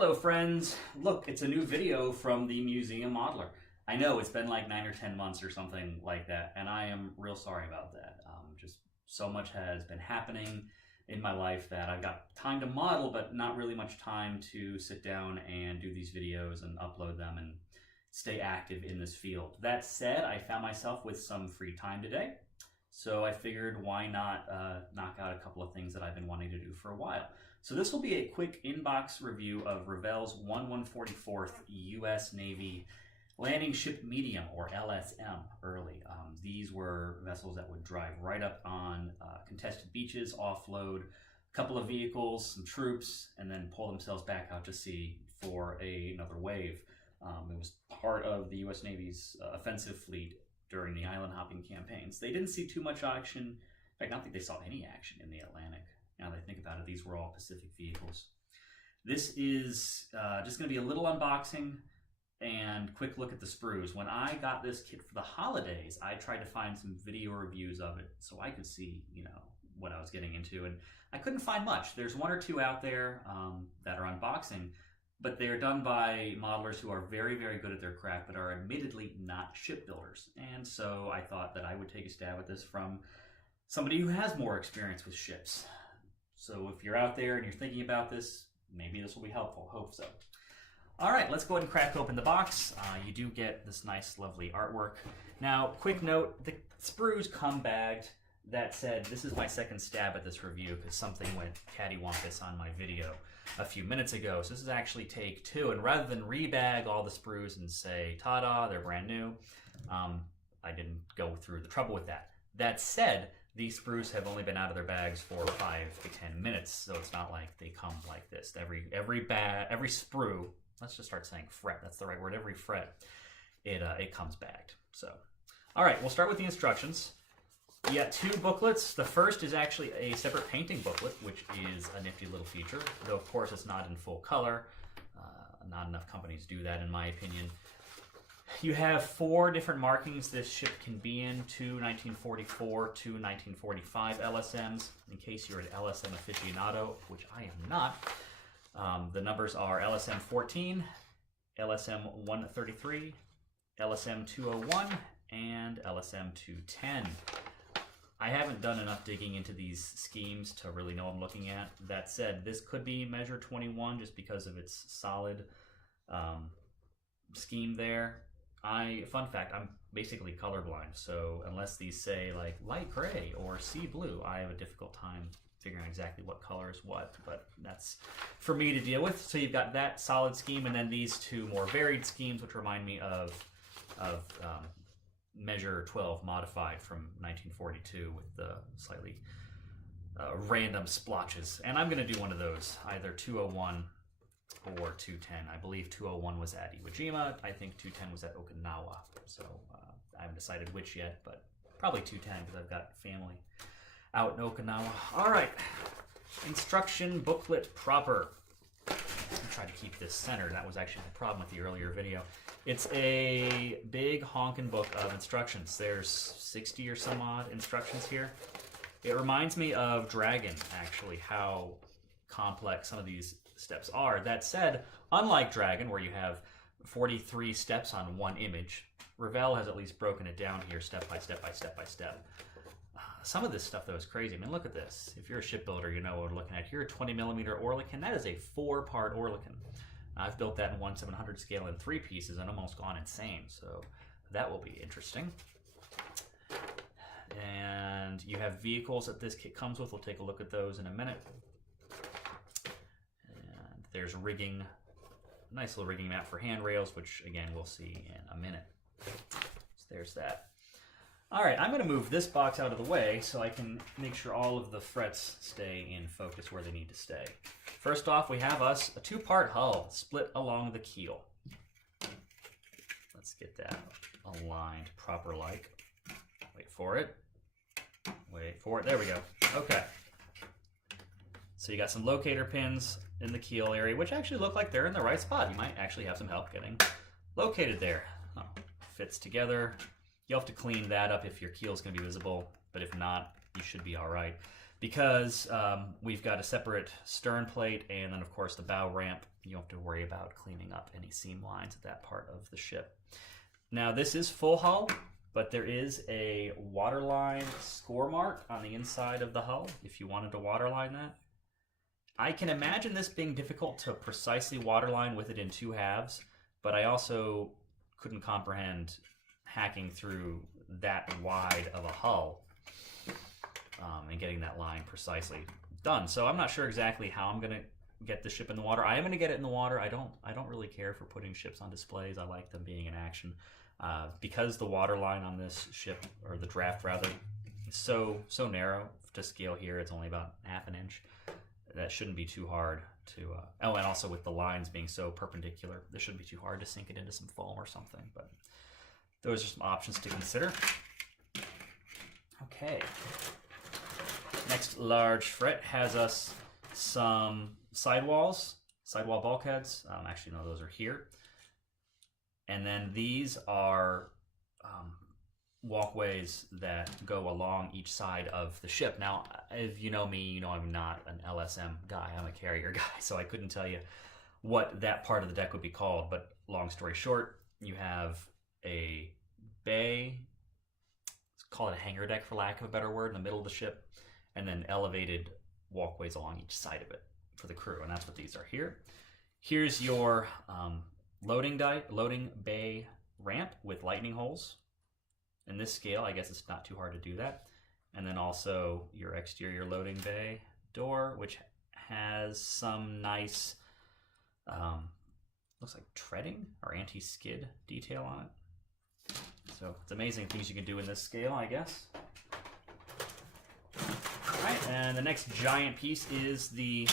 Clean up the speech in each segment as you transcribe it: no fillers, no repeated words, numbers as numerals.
Hello friends! Look, it's a new video from the Museum Modeler. I know it's been like 9 or 10 months or something like that, and I am real sorry about that. Just so much has been happening in my life that I've got time to model, but not really much time to sit down and do these videos and upload them and stay active in this field. That said, I found myself with some free time today, so I figured why not knock out a couple of things that I've been wanting to do for a while. So this will be a quick inbox review of Revell's 1/144th U.S. Navy Landing Ship Medium, or LSM, early. These were vessels that would drive right up on contested beaches, offload a couple of vehicles, some troops, and then pull themselves back out to sea for another wave. It was part of the U.S. Navy's offensive fleet during the island hopping campaigns. They didn't see too much action. In fact, I don't think they saw any action in the Atlantic. Now that I think about it, these were all Pacific vehicles. This is just going to be a little unboxing and quick look at the sprues. When I got this kit for the holidays, I tried to find some video reviews of it so I could see, what I was getting into, and I couldn't find much. There's one or two out there that are unboxing, but they're done by modelers who are very, very good at their craft, but are admittedly not shipbuilders. And so I thought that I would take a stab at this from somebody who has more experience with ships. So if you're out there and you're thinking about this, maybe this will be helpful. Hope so. All right, let's go ahead and crack open the box. You do get this nice, lovely artwork. Now, quick note, the sprues come bagged. That said, this is my second stab at this review because something went cattywampus on my video a few minutes ago. So this is actually take two, and rather than rebag all the sprues and say, ta-da, they're brand new, I didn't go through the trouble with that. That said, these sprues have only been out of their bags for 5 to 10 minutes, so it's not like they come like this. Every sprue, let's just start saying fret, that's the right word, every fret, it comes bagged. So, all right, we'll start with the instructions. You got two booklets. The first is actually a separate painting booklet, which is a nifty little feature, though of course it's not in full color. Not enough companies do that, in my opinion. You have 4 different markings this ship can be in, 2 1944, 2 1945 LSMs, in case you're an LSM aficionado, which I am not. The numbers are LSM 14, LSM 133, LSM 201, and LSM 210. I haven't done enough digging into these schemes to really know what I'm looking at. That said, this could be measure 21 just because of its solid scheme there. Fun fact, I'm basically colorblind, so unless these say like light gray or sea blue, I have a difficult time figuring out exactly what color is what, but that's for me to deal with. So you've got that solid scheme, and then these two more varied schemes, which remind me of measure 12 modified from 1942 with the slightly random splotches. And I'm going to do one of those, either 201 or 210. I believe 201 was at Iwo Jima. I think 210 was at Okinawa. So I haven't decided which yet, but probably 210 because I've got family out in Okinawa. All right, instruction booklet proper. I'll try to keep this centered. That was actually the problem with the earlier video. It's a big honkin' book of instructions. There's 60 or some odd instructions here. It reminds me of Dragon, actually, how complex some of these steps are. That said, unlike Dragon, where you have 43 steps on one image, Revell has at least broken it down here step by step by step by step. Some of this stuff, though, is crazy. I mean, look at this. If you're a shipbuilder, you know what we're looking at here. 20mm Oerlikon. That is a 4-part Oerlikon. I've built that in 1/700 scale in 3 pieces and almost gone insane, so that will be interesting. And you have vehicles that this kit comes with. We'll take a look at those in a minute. And there's rigging, nice little rigging map for handrails, which again we'll see in a minute. So there's that. All right, I'm going to move this box out of the way so I can make sure all of the frets stay in focus where they need to stay. First off, we have us a 2-part hull split along the keel. Let's get that aligned proper-like. Wait for it. Wait for it. There we go. Okay. So you got some locator pins in the keel area, which actually look like they're in the right spot. You might actually have some help getting located there. Oh, fits together. You'll have to clean that up if your keel is going to be visible, but if not, you should be all right. because we've got a separate stern plate and then of course the bow ramp. You don't have to worry about cleaning up any seam lines at that part of the ship. Now this is full hull, but there is a waterline score mark on the inside of the hull if you wanted to waterline that. I can imagine this being difficult to precisely waterline with it in 2 halves, but I also couldn't comprehend hacking through that wide of a hull and getting that line precisely done. So I'm not sure exactly how I'm going to get the ship in the water. I am going to get it in the water. I don't really care for putting ships on displays. I like them being in action. Because the water line on this ship, or the draft rather, is so narrow to scale here, it's only about 1/2 inch. That shouldn't be too hard to... oh, and also with the lines being so perpendicular, this shouldn't be too hard to sink it into some foam or something. But those are some options to consider. Okay. Next large fret has us some sidewall bulkheads. Actually, no, those are here. And then these are walkways that go along each side of the ship. Now, if you know me, you know I'm not an LSM guy. I'm a carrier guy, so I couldn't tell you what that part of the deck would be called. But long story short, you have a bay, let's call it a hangar deck for lack of a better word, in the middle of the ship, and then elevated walkways along each side of it for the crew, and that's what these are here. Here's your loading bay ramp with lightning holes. In this scale, I guess it's not too hard to do that. And then also your exterior loading bay door, which has some nice, looks like treading or anti-skid detail on it. So it's amazing things you can do in this scale, I guess. All right, and the next giant piece is the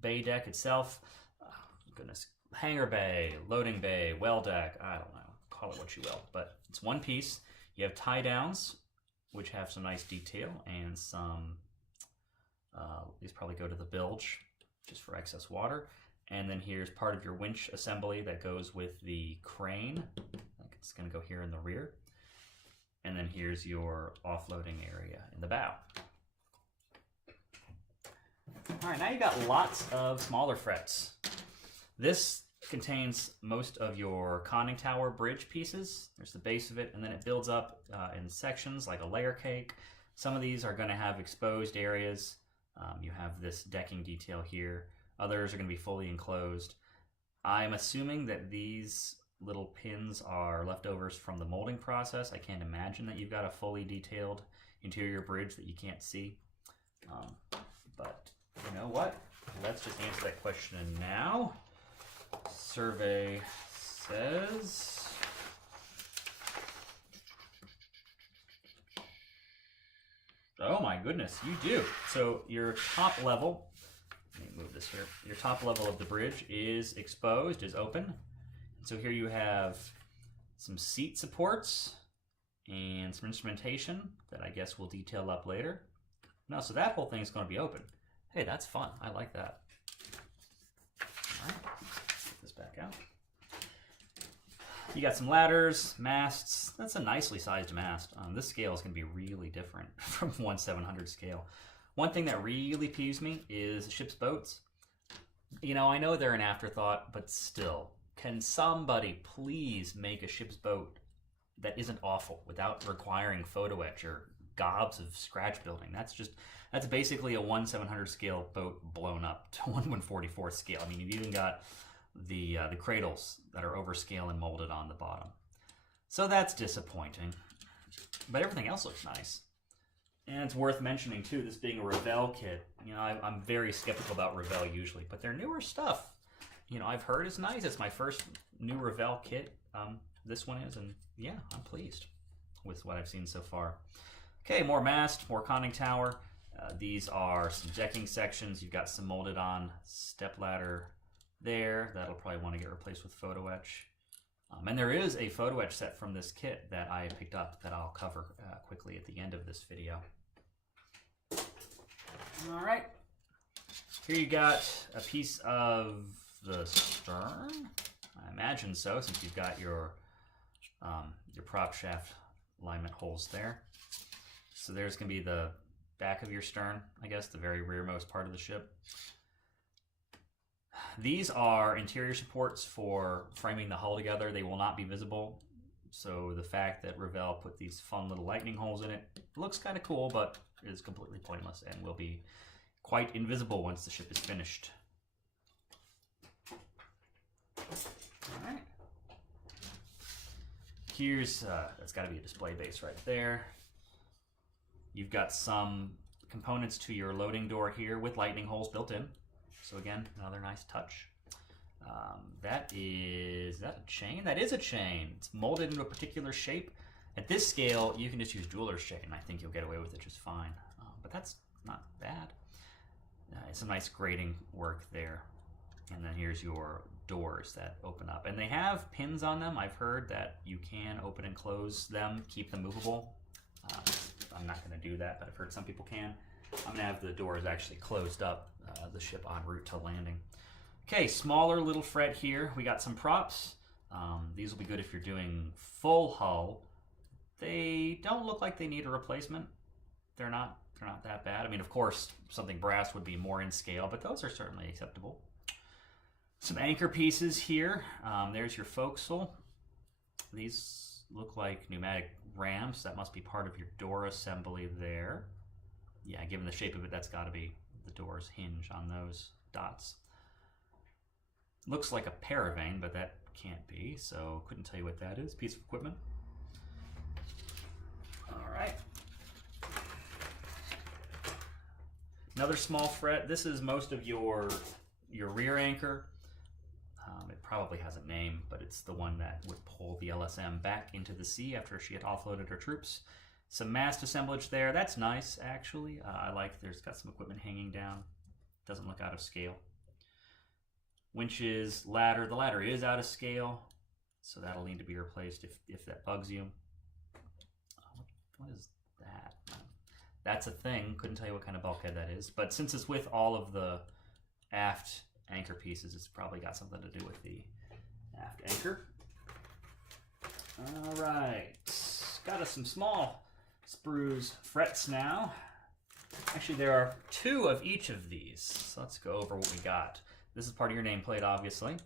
bay deck itself. Goodness, hangar bay, loading bay, well deck, I don't know, call it what you will, but it's one piece. You have tie downs, which have some nice detail and some, these probably go to the bilge, just for excess water. And then here's part of your winch assembly that goes with the crane. It's gonna go here in the rear. And then here's your offloading area in the bow. All right, now you got lots of smaller frets. This contains most of your conning tower bridge pieces. There's the base of it, and then it builds up in sections like a layer cake. Some of these are going to have exposed areas. You have this decking detail here. Others are going to be fully enclosed. I'm assuming that these little pins are leftovers from the molding process. I can't imagine that you've got a fully detailed interior bridge that you can't see. But you know what? Let's just answer that question now. Survey says oh my goodness, you do. So your top level, let me move this here. Your top level of the bridge is exposed, is open. So here you have some seat supports and some instrumentation that I guess we'll detail up later. No, so that whole thing is going to be open. Hey, that's fun. I like that. All right. Back out. You got some ladders, masts. That's a nicely sized mast. This scale is going to be really different from 1/700 scale. One thing that really peeves me is ship's boats. You know, I know they're an afterthought, but still, can somebody please make a ship's boat that isn't awful without requiring photo etch or gobs of scratch building? That's basically a 1/700 scale boat blown up to 1/144 scale. I mean, you've even got the cradles that are overscale and molded on the bottom. So that's disappointing. But everything else looks nice. And it's worth mentioning too, this being a Revell kit. You know, I'm very skeptical about Revell usually, but their newer stuff, you know, I've heard is nice. It's my first new Revell kit. This one is, and yeah, I'm pleased with what I've seen so far. Okay, more mast, more conning tower. These are some decking sections. You've got some molded on step ladder there. That'll probably want to get replaced with photo etch. And there is a photo etch set from this kit that I picked up that I'll cover quickly at the end of this video. All right. Here you got a piece of the stern. I imagine so, since you've got your prop shaft alignment holes there. So there's going to be the back of your stern, I guess, the very rearmost part of the ship. These are interior supports for framing the hull together. They will not be visible. So the fact that Revell put these fun little lightning holes in it looks kind of cool, but is completely pointless and will be quite invisible once the ship is finished. All right. Here's, that's got to be a display base right there. You've got some components to your loading door here with lightning holes built in. So again, another nice touch. Is that a chain? That is a chain. It's molded into a particular shape. At this scale, you can just use jeweler's chain. I think you'll get away with it just fine. But that's not bad. It's some nice grading work there. And then here's your doors that open up. And they have pins on them. I've heard that you can open and close them, keep them movable. I'm not going to do that, but I've heard some people can. I'm going to have the doors actually closed up, the ship en route to landing. Okay, smaller little fret here. We got some props. These will be good if you're doing full hull. They don't look like they need a replacement. They're not that bad. I mean, of course, something brass would be more in scale, but those are certainly acceptable. Some anchor pieces here. There's your forecastle. These look like pneumatic rams. That must be part of your door assembly there. Yeah, given the shape of it, that's got to be the door's hinge on those dots. Looks like a paravane, but that can't be, so couldn't tell you what that is. Piece of equipment. All right. Another small fret. This is most of your rear anchor. It probably has a name, but it's the one that would pull the LSM back into the sea after she had offloaded her troops. Some mast assemblage there. That's nice, actually. I like there's got some equipment hanging down. Doesn't look out of scale. Winches, ladder. The ladder is out of scale, so that'll need to be replaced if that bugs you. What is that? That's a thing. Couldn't tell you what kind of bulkhead that is, but since it's with all of the aft anchor pieces, it's probably got something to do with the aft anchor. All right, got us some small Sprues Fretts now. Actually, there are two of each of these, so let's go over what we got. This is part of your nameplate, obviously.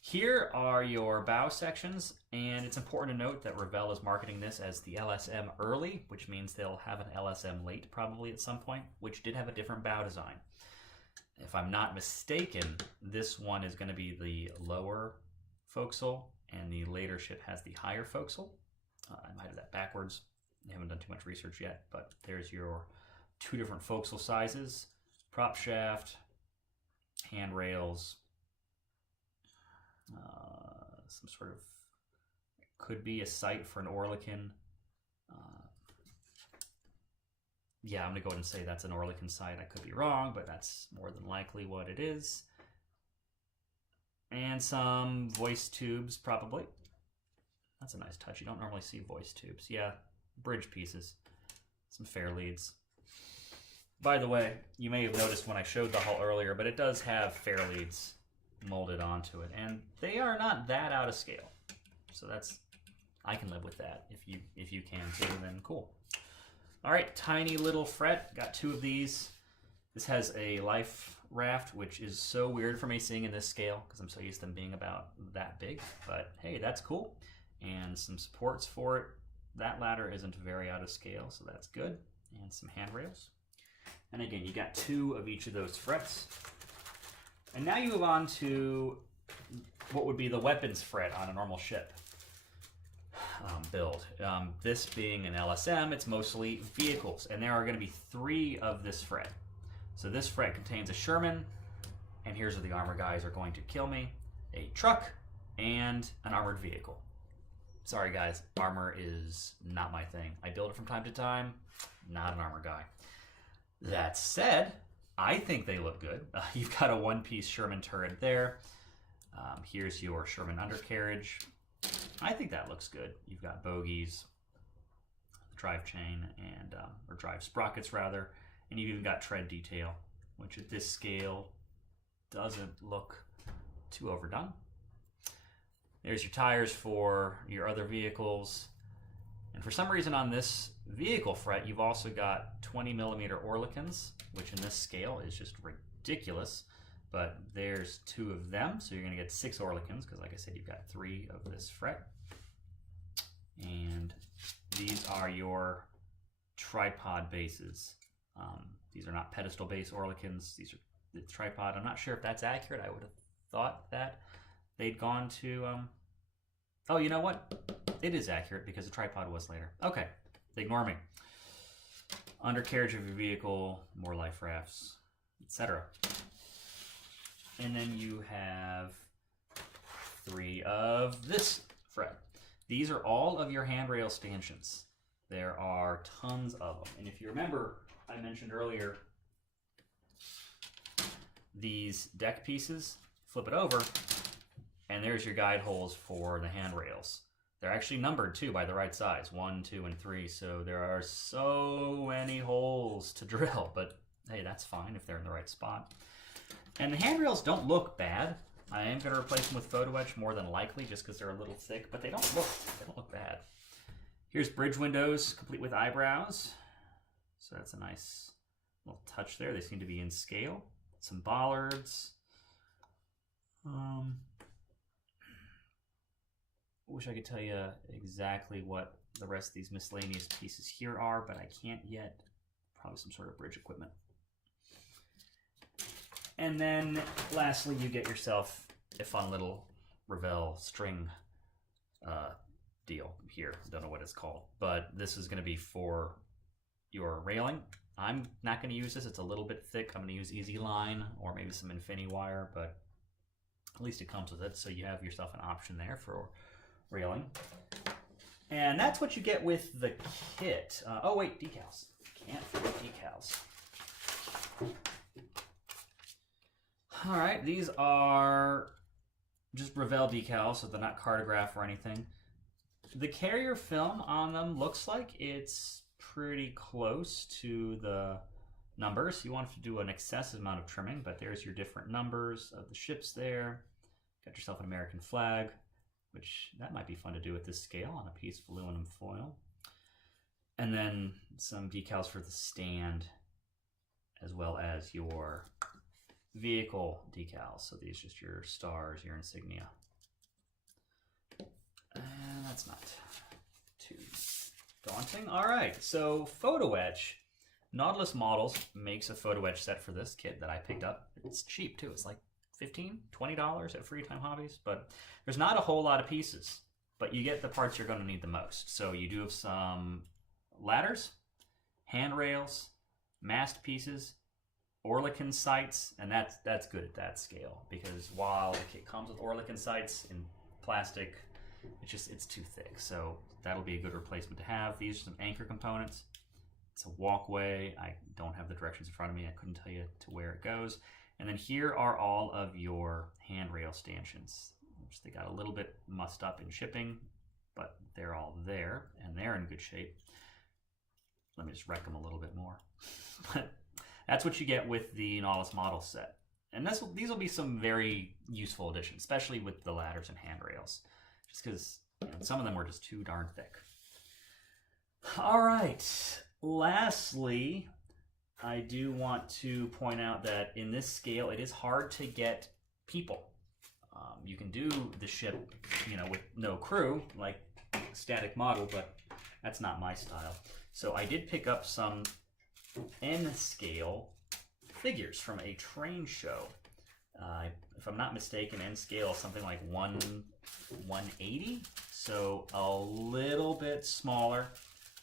Here are your bow sections, and it's important to note that Revell is marketing this as the LSM early, which means they'll have an LSM late probably at some point, which did have a different bow design. If I'm not mistaken, this one is going to be the lower forecastle, and the later ship has the higher forecastle. I might have that backwards. I haven't done too much research yet, but there's your two different forecastle sizes, prop shaft, handrails, some sort of, could be a sight for an Orlican. Yeah, I'm gonna go ahead and say that's an Orlican sight. I could be wrong, but that's more than likely what it is. And some voice tubes, probably. That's a nice touch. You don't normally see voice tubes. Yeah, bridge pieces, some fair leads. By the way, you may have noticed when I showed the hull earlier, but it does have fair leads molded onto it, and they are not that out of scale. So that's, I can live with that. If you can too, then cool. All right, tiny little fret. Got two of these. This has a life raft, which is so weird for me seeing in this scale because I'm so used to them being about that big. But hey, that's cool. And some supports for it. That ladder isn't very out of scale, so that's good. And some handrails. And again, you got two of each of those frets. And now you move on to what would be the weapons fret on a normal ship build. This being an LSM, it's mostly vehicles, and there are going to be three of this fret. So this fret contains a Sherman, and here's where the armor guys are going to kill me, a truck, and an armored vehicle. Sorry guys, armor is not my thing. I build it from time to time, not an armor guy. That said, I think they look good. You've got a one-piece Sherman turret there. Here's your Sherman undercarriage. I think that looks good. You've got bogies, drive chain, and or drive sprockets rather, and you've even got tread detail, which at this scale doesn't look too overdone. There's your tires for your other vehicles, And for some reason on this vehicle fret, you've also got 20mm Oerlikons, which in this scale is just ridiculous. But there's 2 of them, so you're going to get 6 Oerlikons, because like I said, you've got 3 of this fret. And these are your tripod bases. These are not pedestal base Oerlikons. These are the tripod. I'm not sure if that's accurate. I would have thought that they'd gone to... Oh, you know what? It is accurate because the tripod was later. Okay, ignore me. Undercarriage of your vehicle, more life rafts, etc. And then you have 3 of this fret. These are all of your handrail stanchions. There are tons of them. And if you remember, I mentioned earlier, these deck pieces, flip it over, and there's your guide holes for the handrails. They're actually numbered too by the right size, 1, 2, and 3. So there are so many holes to drill, but hey, that's fine if they're in the right spot. And the handrails don't look bad. I am going to replace them with photo etch more than likely, just because they're a little thick, but they don't look bad. Here's bridge windows, complete with eyebrows. So that's a nice little touch there. They seem to be in scale. Some bollards. Wish I could tell you exactly what the rest of these miscellaneous pieces here are, but I can't yet. Probably some sort of bridge equipment. And then lastly, you get yourself a fun little Revell string deal here. Don't know what it's called, but this is going to be for your railing. I'm not going to use this. It's a little bit thick. I'm going to use Easy Line or maybe some Infinity Wire, but at least it comes with it. So you have yourself an option there for railing. And that's what you get with the kit. Oh wait, decals. Can't forget decals. All right, these are just Revell decals, so they're not cartograph or anything. The carrier film on them looks like it's pretty close to the numbers. You want to do an excessive amount of trimming, but there's your different numbers of the ships there. Got yourself an American flag, which that might be fun to do at this scale on a piece of aluminum foil. And then some decals for the stand, as well as your vehicle decals. So these are just your stars, your insignia. And that's not too daunting. All right, so photo etch. Nautilus Models makes a photo etch set for this kit that I picked up. It's cheap too. It's like $15, $20 at Free Time Hobbies, but there's not a whole lot of pieces, but you get the parts you're going to need the most. So you do have some ladders, handrails, mast pieces, Oerlikon sights, and that's good at that scale, because while the kit comes with Oerlikon sights in plastic, it's too thick. So that'll be a good replacement to have. These are some anchor components. It's a walkway. I don't have the directions in front of me. I couldn't tell you to where it goes. And then here are all of your handrail stanchions, which they got a little bit mussed up in shipping, but they're all there and they're in good shape. Let me just wreck them a little bit more. But that's what you get with the Nautilus Model set. And these will be some very useful additions, especially with the ladders and handrails, just because some of them were just too darn thick. All right, lastly, I do want to point out that in this scale, it is hard to get people. You can do the ship, with no crew, like static model, but that's not my style. So I did pick up some N-scale figures from a train show. If I'm not mistaken, N-scale is something like 180, so a little bit smaller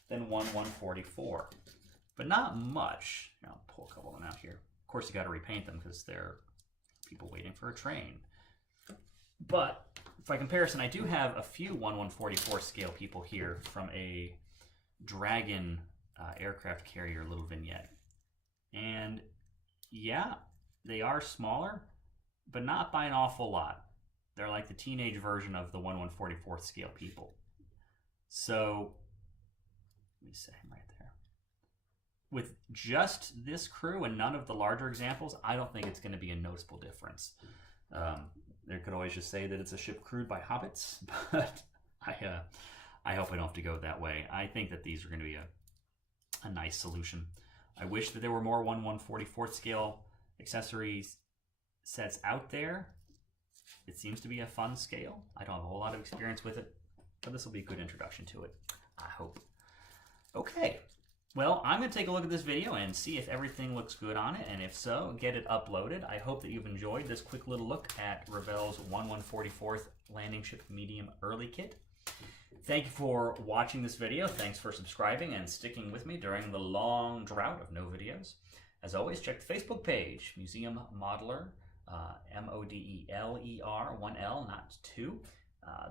than 1/144. But not much. I'll pull a couple of them out here. Of course, you got to repaint them because they're people waiting for a train. But by comparison, I do have a few 1/144 scale people here from a Dragon aircraft carrier little vignette. And yeah, they are smaller, but not by an awful lot. They're like the teenage version of the 1/144 scale people. So, let me say him right there. With just this crew and none of the larger examples, I don't think it's going to be a noticeable difference. They could always just say that it's a ship crewed by hobbits, but I hope I don't have to go that way. I think that these are going to be a nice solution. I wish that there were more 1/144th scale accessories sets out there. It seems to be a fun scale. I don't have a whole lot of experience with it, but this will be a good introduction to it, I hope. Okay, well, I'm going to take a look at this video and see if everything looks good on it, and if so, get it uploaded. I hope that you've enjoyed this quick little look at Revell's 1/144th Landing Ship Medium Early Kit. Thank you for watching this video. Thanks for subscribing and sticking with me during the long drought of no videos. As always, check the Facebook page, Museum Modeler, M-O-D-E-L-E-R, 1L, not 2.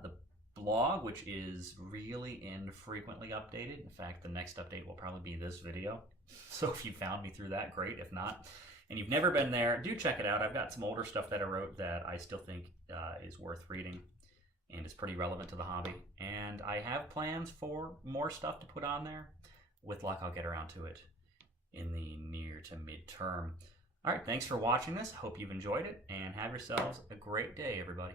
The blog, which is really infrequently updated. In fact, the next update will probably be this video. So if you found me through that, great. If not, and you've never been there, do check it out. I've got some older stuff that I wrote that I still think is worth reading and is pretty relevant to the hobby. And I have plans for more stuff to put on there. With luck, I'll get around to it in the near to mid-term. All right, thanks for watching this. Hope you've enjoyed it, and have yourselves a great day, everybody.